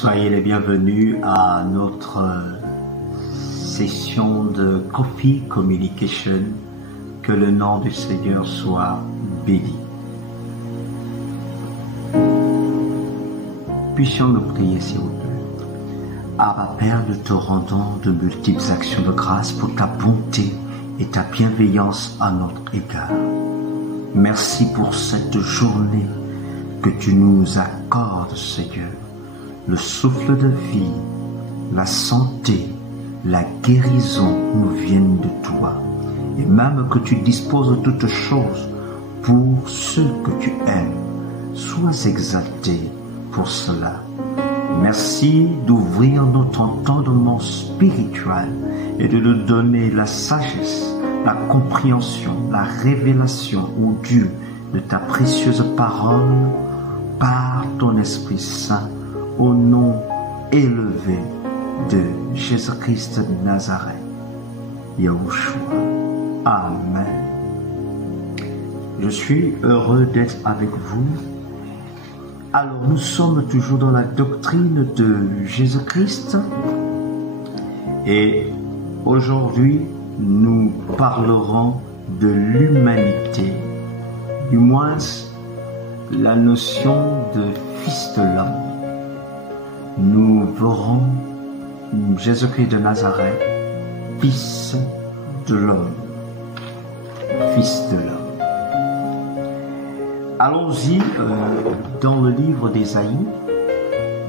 Soyez les bienvenus à notre session de Coffee Communication. Que le nom du Seigneur soit béni. Puissions-nous prier, s'il vous plaît. Abba Père, nous te rendons de multiples actions de grâce pour ta bonté et ta bienveillance à notre égard. Merci pour cette journée que tu nous accordes, Seigneur. Le souffle de vie, la santé, la guérison nous viennent de toi. Et même que tu disposes de toutes choses pour ceux que tu aimes. Sois exalté pour cela. Merci d'ouvrir notre entendement spirituel et de nous donner la sagesse, la compréhension, la révélation, ô Dieu, de ta précieuse parole par ton Esprit Saint, au nom élevé de Jésus-Christ de Nazareth, Yahushua. Amen. Je suis heureux d'être avec vous. Alors, nous sommes toujours dans la doctrine de Jésus-Christ et aujourd'hui, nous parlerons de l'humanité, du moins la notion de fils de l'homme. Nous verrons Jésus-Christ de Nazareth, fils de l'homme. Fils de l'homme. Allons-y, dans le livre d'Ésaïe,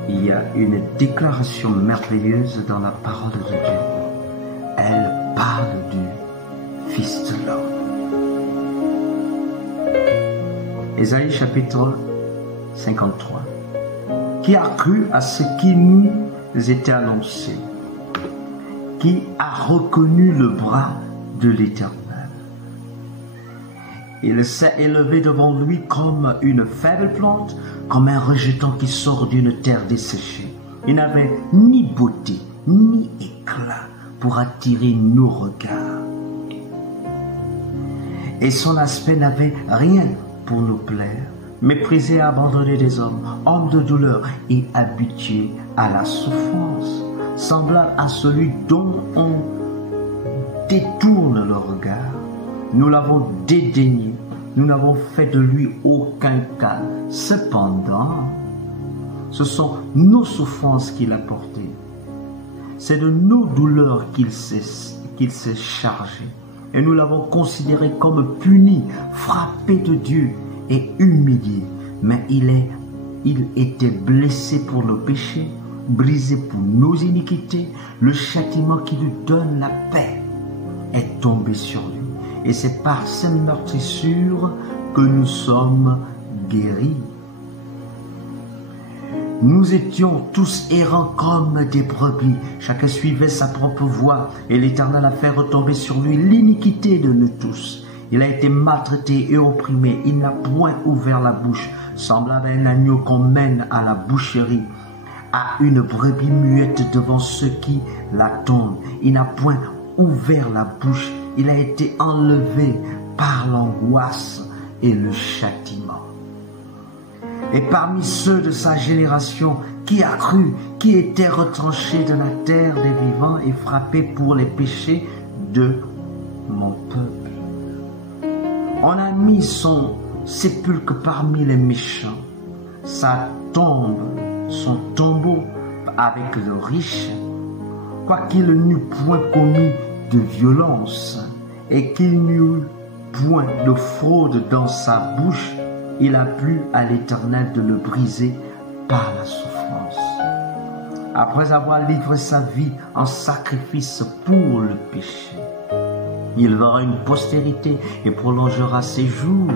il y a une déclaration merveilleuse dans la parole de Dieu. Elle parle du Fils de l'homme. Ésaïe chapitre 53. Qui a cru à ce qui nous était annoncé? Qui a reconnu le bras de l'Éternel? Il s'est élevé devant lui comme une faible plante, comme un rejeton qui sort d'une terre desséchée. Il n'avait ni beauté, ni éclat pour attirer nos regards. Et son aspect n'avait rien pour nous plaire. Méprisé et abandonné des hommes, homme de douleur et habitué à la souffrance, semblable à celui dont on détourne le regard. Nous l'avons dédaigné, nous n'avons fait de lui aucun cas. Cependant, ce sont nos souffrances qu'il a portées. C'est de nos douleurs qu'il s'est chargé. Et nous l'avons considéré comme puni, frappé de Dieu et humilié. Mais il était blessé pour nos péchés, brisé pour nos iniquités. Le châtiment qui lui donne la paix est tombé sur lui. Et c'est par ces meurtrissures que nous sommes guéris. Nous étions tous errants comme des brebis. Chacun suivait sa propre voie. Et l'Éternel a fait retomber sur lui l'iniquité de nous tous. Il a été maltraité et opprimé. Il n'a point ouvert la bouche. Semblable à un agneau qu'on mène à la boucherie, à une brebis muette devant ceux qui l'attendent. Il n'a point ouvert la bouche. Il a été enlevé par l'angoisse et le châtiment. Et parmi ceux de sa génération, qui a cru, qui était retranché de la terre des vivants et frappé pour les péchés de mon peuple. On a mis son sépulcre parmi les méchants, sa tombe, son tombeau avec le riche, quoiqu'il n'eût point commis de violence et qu'il n'eut point de fraude dans sa bouche, il a plu à l'Éternel de le briser par la souffrance. Après avoir livré sa vie en sacrifice pour le péché, il verra une postérité et prolongera ses jours,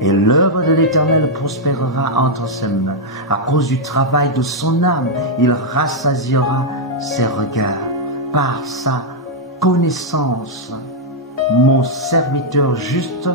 et l'œuvre de l'Éternel prospérera entre ses mains. À cause du travail de son âme, il rassasiera ses regards par sa connaissance. Mon serviteur juste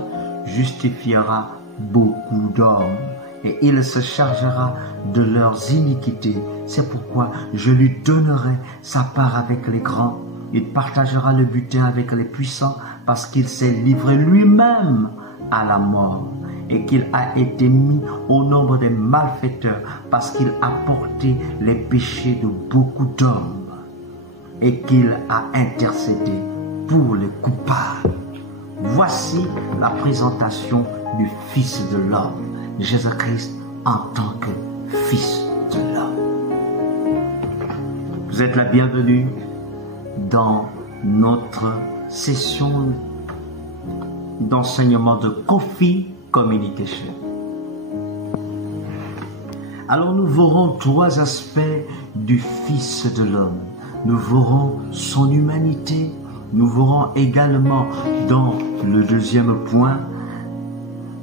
justifiera beaucoup d'hommes et il se chargera de leurs iniquités. C'est pourquoi je lui donnerai sa part avec les grands. Il partagera le butin avec les puissants parce qu'il s'est livré lui-même à la mort et qu'il a été mis au nombre des malfaiteurs parce qu'il a porté les péchés de beaucoup d'hommes et qu'il a intercédé pour les coupables. Voici la présentation du Fils de l'homme, Jésus-Christ en tant que Fils de l'homme. Vous êtes la bienvenue dans notre session d'enseignement de Coffee Communication. Alors nous verrons trois aspects du Fils de l'homme. Nous verrons son humanité. Nous verrons également dans le deuxième point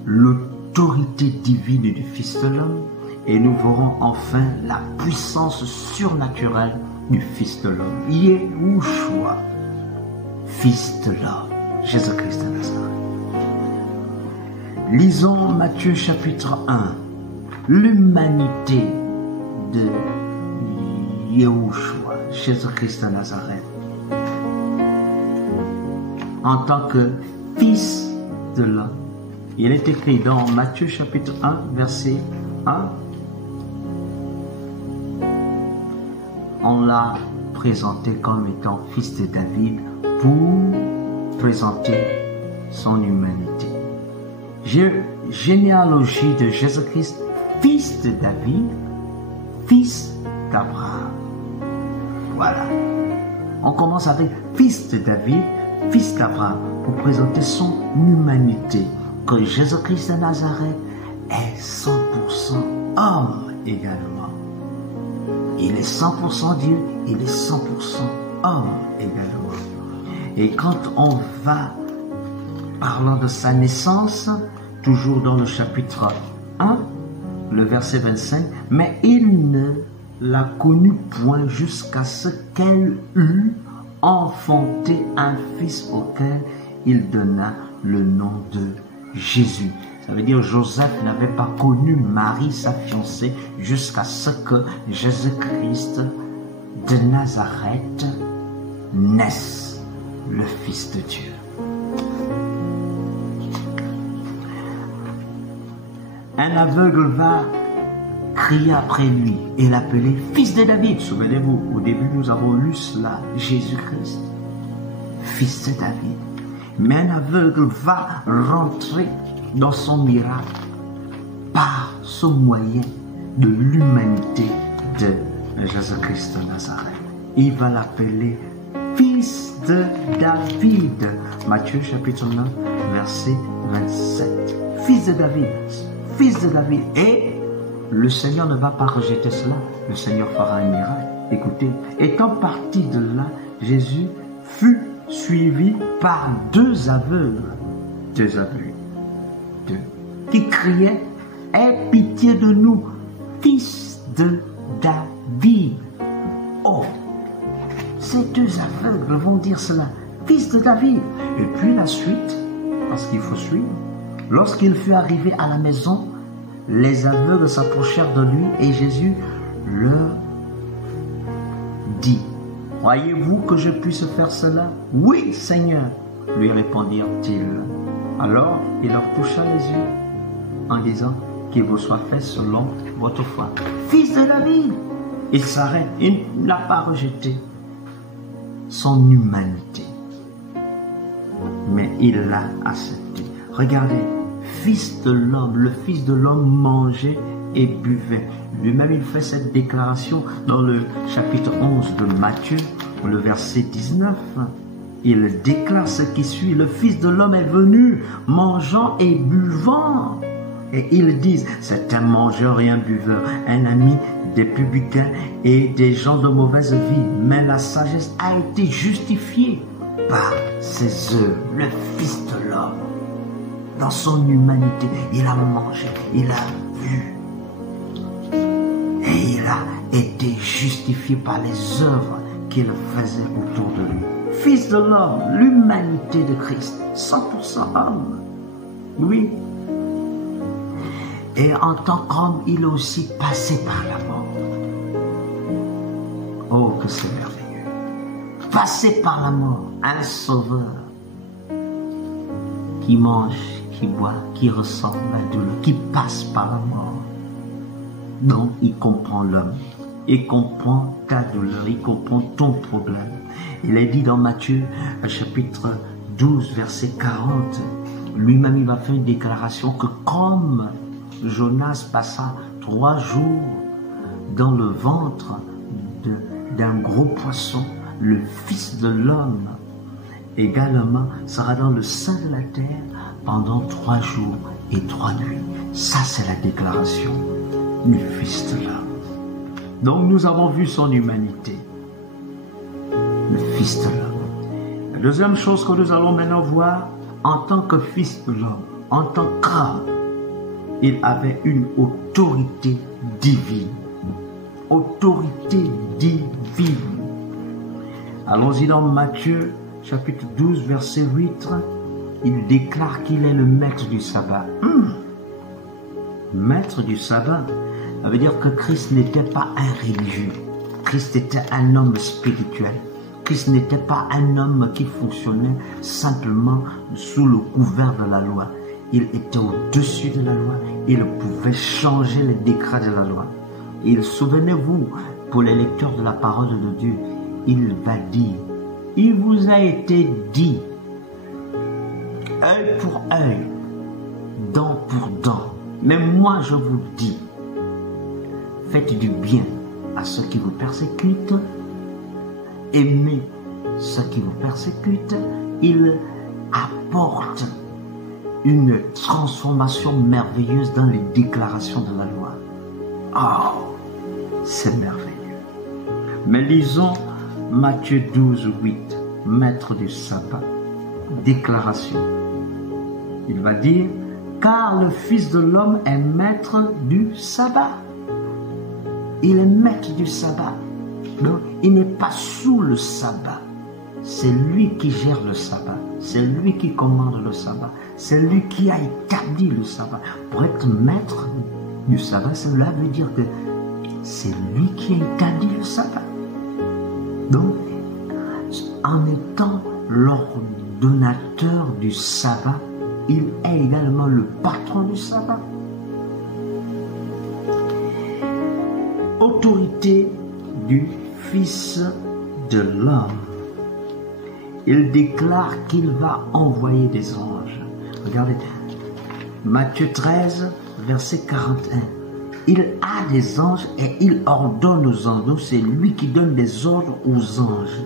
l'autorité divine du Fils de l'homme. Et nous verrons enfin la puissance surnaturelle du Fils de l'homme. Yeshua, Fils de l'homme, Jésus-Christ de Nazareth. Lisons Matthieu chapitre 1. L'humanité de Yeshua, Jésus-Christ de Nazareth, en tant que Fils de l'homme. Il est écrit dans Matthieu chapitre 1, verset 1. On l'a présenté comme étant fils de David pour présenter son humanité. Généalogie de Jésus-Christ, fils de David, fils d'Abraham. Voilà. On commence avec fils de David, fils d'Abraham, pour présenter son humanité. Que Jésus-Christ de Nazareth est 100% homme également. Il est 100% Dieu, il est 100% homme également. Et quand on va, parlant de sa naissance, toujours dans le chapitre 1, le verset 25, mais il ne l'a connu point jusqu'à ce qu'elle eût enfanté un fils auquel il donna le nom de Jésus. Ça veut dire Joseph n'avait pas connu Marie, sa fiancée, jusqu'à ce que Jésus-Christ de Nazareth naisse, le Fils de Dieu. Un aveugle va crier après lui et l'appeler Fils de David. Souvenez-vous, au début nous avons lu cela, Jésus-Christ, Fils de David. Mais un aveugle va rentrer dans son miracle par ce moyen de l'humanité de Jésus-Christ de Nazareth. Il va l'appeler Fils de David. Matthieu chapitre 9, verset 27. Fils de David, Fils de David. Et le Seigneur ne va pas rejeter cela. Le Seigneur fera un miracle. Écoutez, étant parti de là, Jésus fut suivi par deux aveugles, qui criaient « Aie pitié de nous, fils de David !» Oh, ces deux aveugles vont dire cela, « Fils de David !» Et puis la suite, parce qu'il faut suivre, lorsqu'il fut arrivé à la maison, les aveugles s'approchèrent de lui et Jésus leur dit « Croyez-vous que je puisse faire cela ?»« Oui, Seigneur !» lui répondirent-ils. Alors il leur toucha les yeux en disant « Qu'il vous soit fait selon votre foi. » Fils de David. Il s'arrête, il n'a pas rejeté son humanité, mais il l'a accepté. Regardez, Fils de l'homme, le Fils de l'homme mangeait et buvait. Lui-même, il fait cette déclaration dans le chapitre 11 de Matthieu, le verset 19. Il déclare ce qui suit. Le Fils de l'homme est venu mangeant et buvant. Et ils disent, c'est un mangeur et un buveur, un ami des publicains et des gens de mauvaise vie. Mais la sagesse a été justifiée par ses œuvres. Le Fils de l'homme, dans son humanité, il a mangé, il a bu. Et il a été justifié par les œuvres qu'il faisait autour de lui. Fils de l'homme, l'humanité de Christ, 100% homme. Oui. Et en tant qu'homme, il est aussi passé par la mort. Oh, que c'est merveilleux. Passé par la mort, un sauveur qui mange, qui voit, qui ressent la douleur, qui passe par la mort. Donc, il comprend l'homme. Il comprend ta douleur, il comprend ton problème. Il est dit dans Matthieu, chapitre 12, verset 40, lui-même il va faire une déclaration que comme Jonas passa 3 jours dans le ventre d'un gros poisson, le Fils de l'homme également sera dans le sein de la terre pendant 3 jours et 3 nuits. Ça, c'est la déclaration du Fils de l'homme. Donc nous avons vu son humanité, le Fils de l'homme. La deuxième chose que nous allons maintenant voir, en tant que Fils de l'homme, en tant qu'homme, il avait une autorité divine. Autorité divine. Allons-y dans Matthieu, chapitre 12, verset 8. Il déclare qu'il est le maître du sabbat. Maître du sabbat, ça veut dire que Christ n'était pas un religieux. Christ était un homme spirituel. Christ n'était pas un homme qui fonctionnait simplement sous le couvert de la loi. Il était au-dessus de la loi. Il pouvait changer les décrets de la loi. Et souvenez-vous, pour les lecteurs de la parole de Dieu, il va dire, il vous a été dit, œil pour œil, dent pour dent. Mais moi je vous dis, faites du bien à ceux qui vous persécutent, aimez ceux qui vous persécutent. Il apporte une transformation merveilleuse dans les déclarations de la loi. Oh, c'est merveilleux. Mais lisons Matthieu 12, 8, maître du sabbat, déclaration. Il va dire, car le Fils de l'homme est maître du sabbat. Il est maître du sabbat. Donc, il n'est pas sous le sabbat. C'est lui qui gère le sabbat. C'est lui qui commande le sabbat. C'est lui qui a établi le sabbat. Pour être maître du sabbat, cela veut dire que c'est lui qui a établi le sabbat. Donc, en étant l'ordonnateur du sabbat, il est également le patron du sabbat. Autorité du Fils de l'homme. Il déclare qu'il va envoyer des anges. Regardez, Matthieu 13, verset 41. Il a des anges et il ordonne aux anges. Donc c'est lui qui donne des ordres aux anges.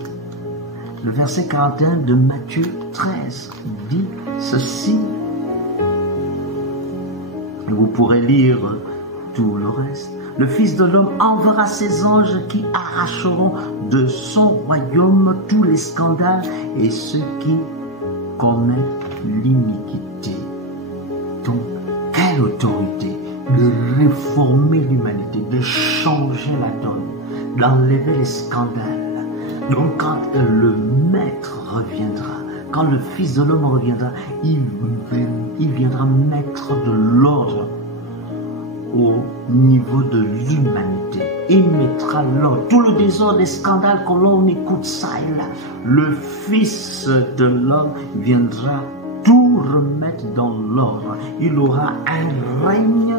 Le verset 41 de Matthieu 13 dit ceci. Vous pourrez lire tout le reste. Le Fils de l'homme enverra ses anges qui arracheront de son royaume tous les scandales et ceux qui commettent l'iniquité. Donc, quelle autorité de réformer l'humanité, de changer la donne, d'enlever les scandales. Donc, quand le Maître reviendra, quand le Fils de l'homme reviendra, il viendra mettre de l'ordre au niveau de l'humanité. Il mettra l'ordre. Tout le désordre des scandales que l'on écoute ça et là, le Fils de l'homme viendra tout remettre dans l'ordre. Il aura un règne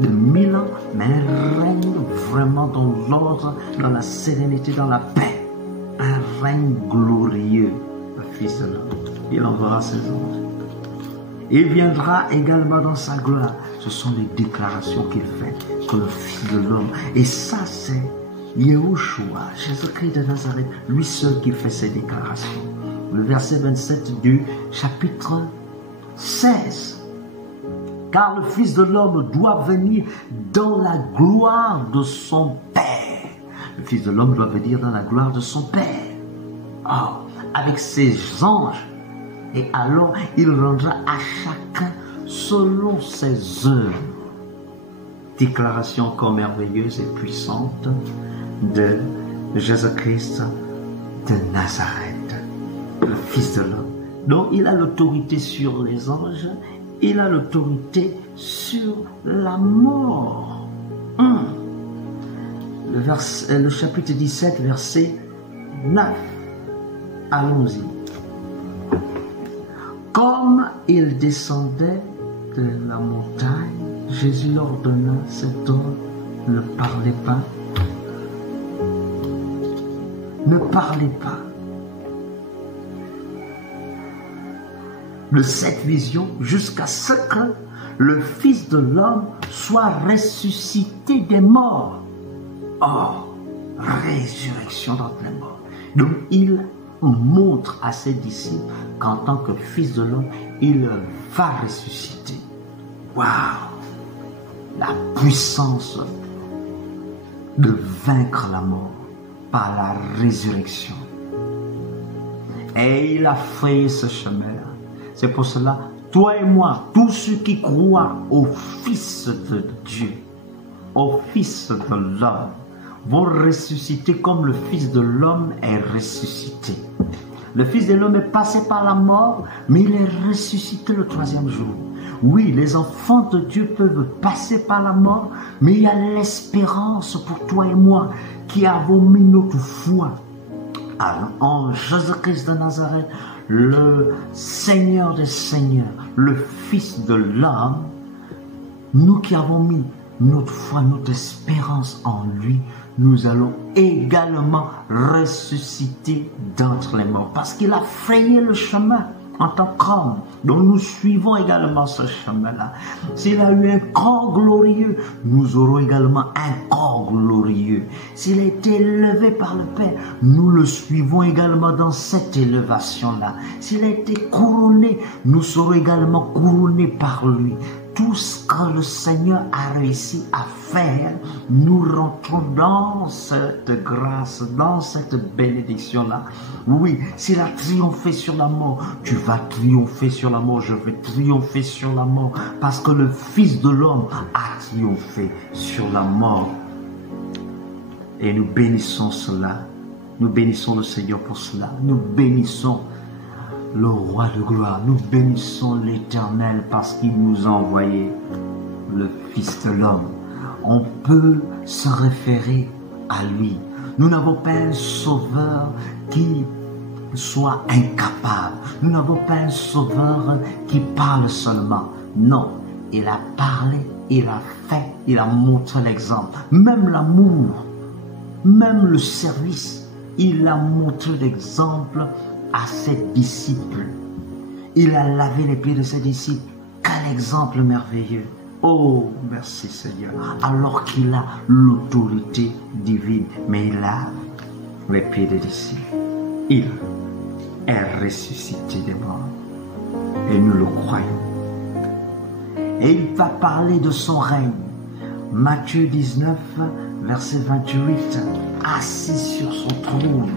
de 1000 ans, mais un règne vraiment dans l'ordre, dans la sérénité, dans la paix. Un règne glorieux, le Fils de l'homme. Il enverra ses anges. Il viendra également dans sa gloire. Ce sont les déclarations qu'il fait que le Fils de l'homme. Et ça, c'est Yahushua, Jésus-Christ de Nazareth, lui seul qui fait ces déclarations. Le verset 27 du chapitre 16. Car le Fils de l'homme doit venir dans la gloire de son Père. Le Fils de l'homme doit venir dans la gloire de son Père. Oh, avec ses anges. Et alors, il rendra à chacun selon ses œuvres. Déclaration encore merveilleuse et puissante de Jésus-Christ de Nazareth, le Fils de l'homme. Donc, il a l'autorité sur les anges, il a l'autorité sur la mort. Le chapitre 17, verset 9. Allons-y. Comme il descendait de la montagne, Jésus leur donna cet ordre: ne parlez pas. Ne parlez pas. De cette vision jusqu'à ce que le Fils de l'homme soit ressuscité des morts. Oh, résurrection d'entre les morts. Donc il montre à ses disciples qu'en tant que Fils de l'homme, il va ressusciter. Waouh! La puissance de vaincre la mort par la résurrection. Et il a fait ce chemin-là. C'est pour cela, toi et moi, tous ceux qui croient au Fils de Dieu, au Fils de l'homme, vont ressusciter comme le Fils de l'homme est ressuscité. Le Fils de l'homme est passé par la mort, mais il est ressuscité le troisième jour. Oui, les enfants de Dieu peuvent passer par la mort, mais il y a l'espérance pour toi et moi qui avons mis notre foi en Jésus-Christ de Nazareth, le Seigneur des Seigneurs, le Fils de l'homme. Nous qui avons mis notre foi, notre espérance en lui, nous allons également ressusciter d'entre les morts, parce qu'il a frayé le chemin en tant qu'homme. Donc nous suivons également ce chemin-là. S'il a eu un corps glorieux, nous aurons également un corps glorieux. S'il a été élevé par le Père, nous le suivons également dans cette élévation-là. S'il a été couronné, nous serons également couronnés par lui. Tout ce que le Seigneur a réussi à faire, nous rentrons dans cette grâce, dans cette bénédiction-là. Oui, s'il a triomphé sur la mort, tu vas triompher sur la mort, je vais triompher sur la mort, parce que le Fils de l'homme a triomphé sur la mort. Et nous bénissons cela, nous bénissons le Seigneur pour cela, nous bénissons le roi de gloire, nous bénissons l'Éternel parce qu'il nous a envoyé le Fils de l'homme. On peut se référer à lui. Nous n'avons pas un sauveur qui soit incapable. Nous n'avons pas un sauveur qui parle seulement. Non, il a parlé, il a fait, il a montré l'exemple. Même l'amour, même le service, il a montré l'exemple à ses disciples. Il a lavé les pieds de ses disciples. Quel exemple merveilleux! Oh, merci Seigneur. Alors qu'il a l'autorité divine, mais il a les pieds des disciples. Il est ressuscité des morts. Et nous le croyons. Et il va parler de son règne. Matthieu 19, verset 28, assis sur son trône.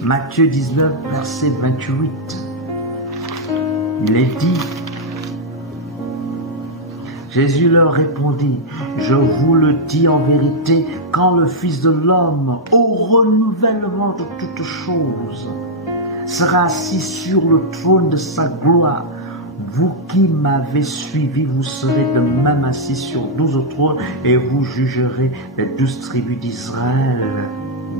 Matthieu 19, verset 28. Il est dit, Jésus leur répondit, je vous le dis en vérité, quand le Fils de l'homme, au renouvellement de toutes choses, sera assis sur le trône de sa gloire, vous qui m'avez suivi, vous serez de même assis sur 12 trônes et vous jugerez les 12 tribus d'Israël.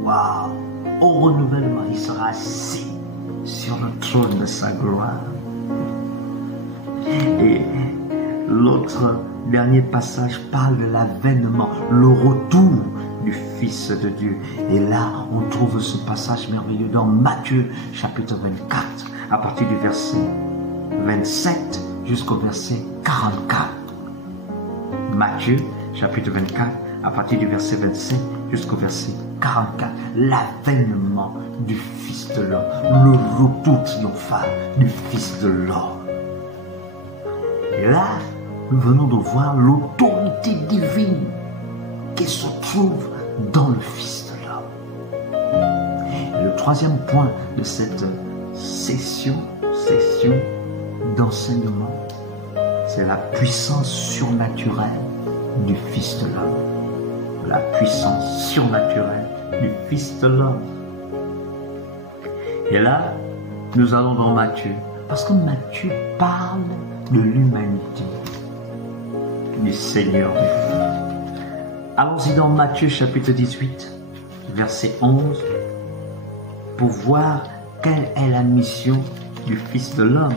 Waouh! Au renouvellement, il sera assis sur le trône de sa gloire. Et l'autre dernier passage parle de l'avènement, le retour du Fils de Dieu. Et là, on trouve ce passage merveilleux dans Matthieu chapitre 24, à partir du verset 27 jusqu'au verset 44. Matthieu chapitre 24, à partir du verset 27 jusqu'au verset 44, l'avènement du Fils de l'homme, le retour triomphal du Fils de l'homme. Et là, nous venons de voir l'autorité divine qui se trouve dans le Fils de l'homme. Et le troisième point de cette session d'enseignement, c'est la puissance surnaturelle du Fils de l'homme. La puissance surnaturelle du Fils de l'homme. Et là, nous allons dans Matthieu, parce que Matthieu parle de l'humanité du Seigneur. Allons-y dans Matthieu chapitre 18, verset 11, pour voir quelle est la mission du Fils de l'homme.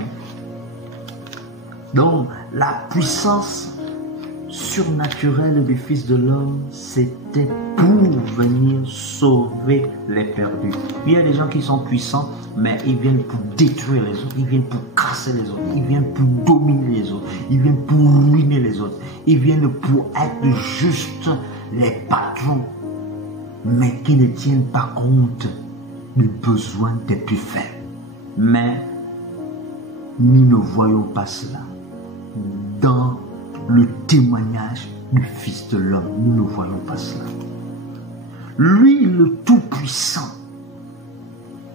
Donc, la puissance surnaturelle du Fils de l'homme, c'était pour venir sauver les perdus. Il y a des gens qui sont puissants, mais ils viennent pour détruire les autres, ils viennent pour casser les autres, ils viennent pour dominer les autres, ils viennent pour ruiner les autres, ils viennent pour être juste les patrons, mais qui ne tiennent pas compte du besoin des plus faibles. Mais nous ne voyons pas cela dans le témoignage du Fils de l'homme. Nous ne voyons pas cela. Lui, le Tout-Puissant,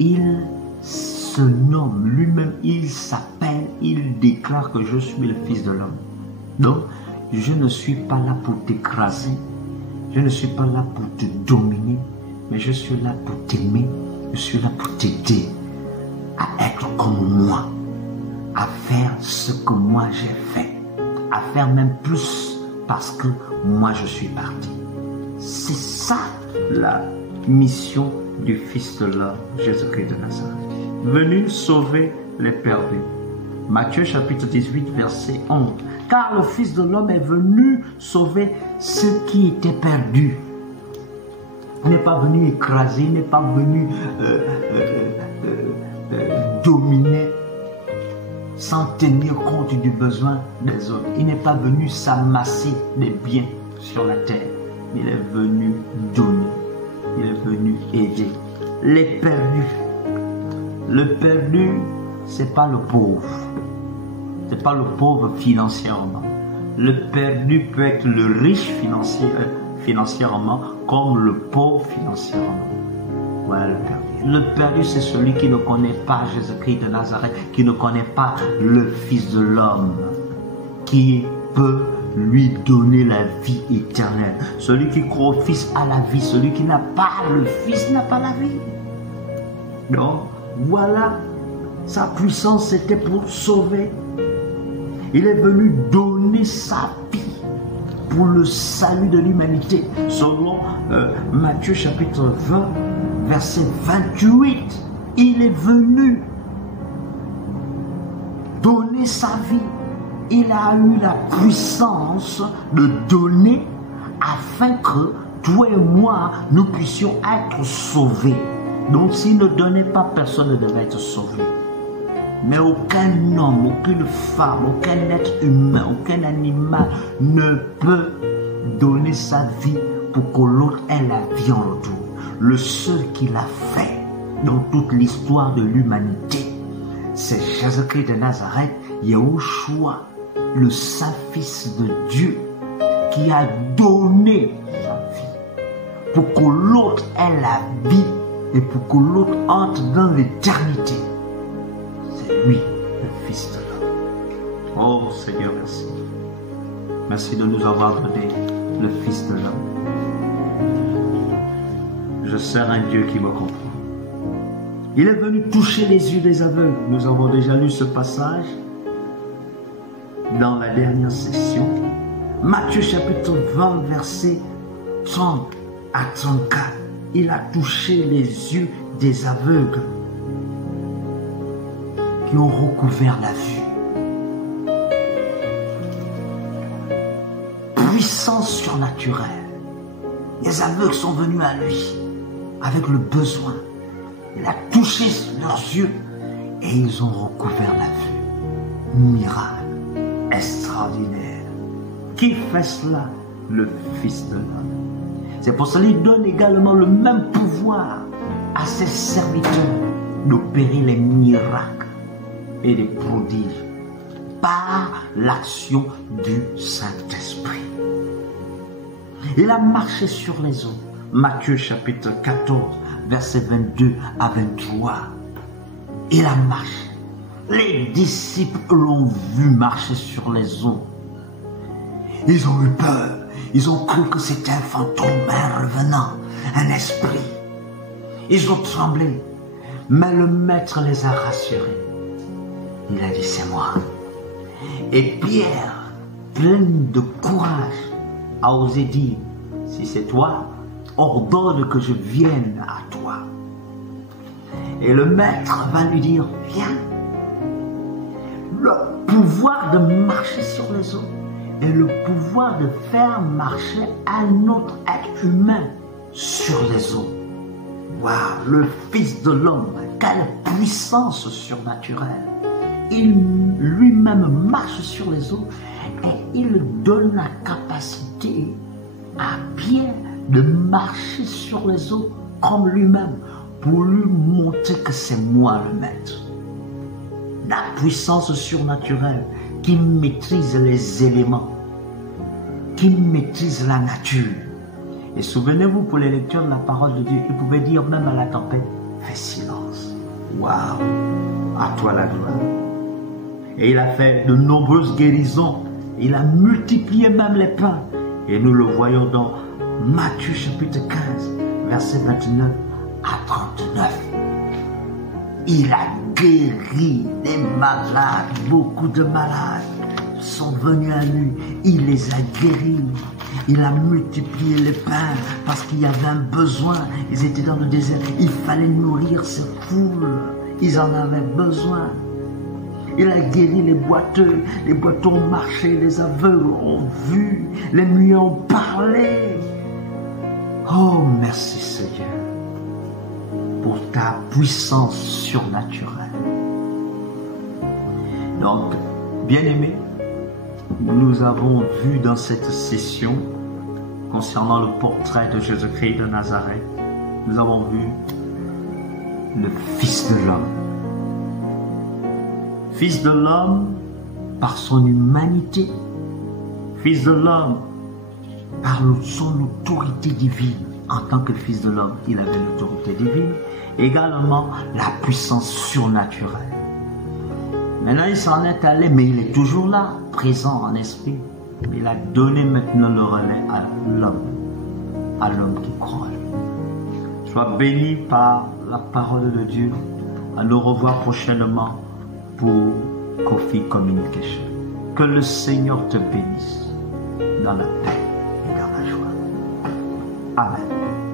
il se nomme lui-même, il s'appelle, il déclare que je suis le Fils de l'homme. Donc, je ne suis pas là pour t'écraser, je ne suis pas là pour te dominer, mais je suis là pour t'aimer, je suis là pour t'aider à être comme moi, à faire ce que moi j'ai fait, à faire même plus parce que moi je suis parti. C'est ça la mission du Fils de l'homme, Jésus-Christ de Nazareth. Venu sauver les perdus. Matthieu chapitre 18 verset 11. Car le Fils de l'homme est venu sauver ceux qui étaient perdus. Il n'est pas venu écraser, il n'est pas venu dominer sans tenir compte du besoin des autres. Il n'est pas venu s'amasser des biens sur la terre. Il est venu donner. Il est venu aider. Les perdus. Le perdu, c'est pas le pauvre. C'est pas le pauvre financièrement. Le perdu peut être le riche financièrement comme le pauvre financièrement. Voilà le perdu. Le perdu, c'est celui qui ne connaît pas Jésus-Christ de Nazareth, qui ne connaît pas le Fils de l'homme, qui peut lui donner la vie éternelle. Celui qui croit au Fils a la vie, celui qui n'a pas le Fils n'a pas la vie. Donc, voilà, sa puissance c'était pour sauver. Il est venu donner sa vie pour le salut de l'humanité. Selon Matthieu chapitre 20, verset 28, il est venu donner sa vie. Il a eu la puissance de donner afin que toi et moi, nous puissions être sauvés. Donc s'il ne donnait pas, personne ne devait être sauvé. Mais aucun homme, aucune femme, aucun être humain, aucun animal ne peut donner sa vie pour que l'autre ait la vie en retour. Le seul qui l'a fait dans toute l'histoire de l'humanité, c'est Jésus-Christ de Nazareth, Yahushua, le Saint-Fils de Dieu, qui a donné sa vie pour que l'autre ait la vie et pour que l'autre entre dans l'éternité. C'est lui, le Fils de l'homme. Oh Seigneur, merci. Merci de nous avoir donné le Fils de l'homme. Je sers un Dieu qui me comprend. Il est venu toucher les yeux des aveugles. Nous avons déjà lu ce passage dans la dernière session. Matthieu chapitre 20, verset 30 à 34. Il a touché les yeux des aveugles qui ont recouvert la vue. Puissance surnaturelle. Les aveugles sont venus à lui avec le besoin. Il a touché leurs yeux et ils ont recouvert la vue. Miracle extraordinaire. Qui fait cela? Le Fils de l'homme. C'est pour cela qu'il donne également le même pouvoir à ses serviteurs d'opérer les miracles et les prodiges par l'action du Saint-Esprit. Il a marché sur les eaux. Matthieu chapitre 14, versets 22 à 23. Il a marché. Les disciples l'ont vu marcher sur les eaux. Ils ont eu peur. Ils ont cru que c'était un fantôme, un revenant, un esprit. Ils ont tremblé. Mais le maître les a rassurés. Il a dit, c'est moi. Et Pierre, plein de courage, a osé dire, si c'est toi, ordonne que je vienne à toi. Et le maître va lui dire, viens. Le pouvoir de marcher sur les eaux et le pouvoir de faire marcher un autre être humain sur les eaux. Waouh, le Fils de l'homme, quelle puissance surnaturelle. Il lui-même marche sur les eaux et il donne la capacité à Pierre de marcher sur les eaux comme lui-même pour lui montrer que c'est moi le maître. La puissance surnaturelle qui maîtrise les éléments, qui maîtrise la nature. Et souvenez-vous, pour les lectures de la parole de Dieu, il pouvait dire même à la tempête, fais silence. Waouh, à toi la gloire. Et il a fait de nombreuses guérisons. Il a multiplié même les pains. Et nous le voyons dans Matthieu chapitre 15, verset 29 à 39. Il a guéri des malades, beaucoup de malades sont venus à lui. Il les a guéris. Il a multiplié les pains parce qu'il y avait un besoin. Ils étaient dans le désert. Il fallait nourrir ces foules. Ils en avaient besoin. Il a guéri les boiteux ont marché, les aveugles ont vu, les muets ont parlé. Oh, merci Seigneur pour ta puissance surnaturelle. Donc, bien-aimés, nous avons vu dans cette session, concernant le portrait de Jésus-Christ de Nazareth, nous avons vu le Fils de l'homme. Fils de l'homme par son humanité, Fils de l'homme par son autorité divine. En tant que Fils de l'homme, il avait l'autorité divine, également la puissance surnaturelle. Maintenant, il s'en est allé, mais il est toujours là, présent en esprit. Il a donné maintenant le relais à l'homme qui croit. Sois béni par la parole de Dieu. À nous revoir prochainement pour Coffee Communication. Que le Seigneur te bénisse dans la paix et dans la joie. Amen.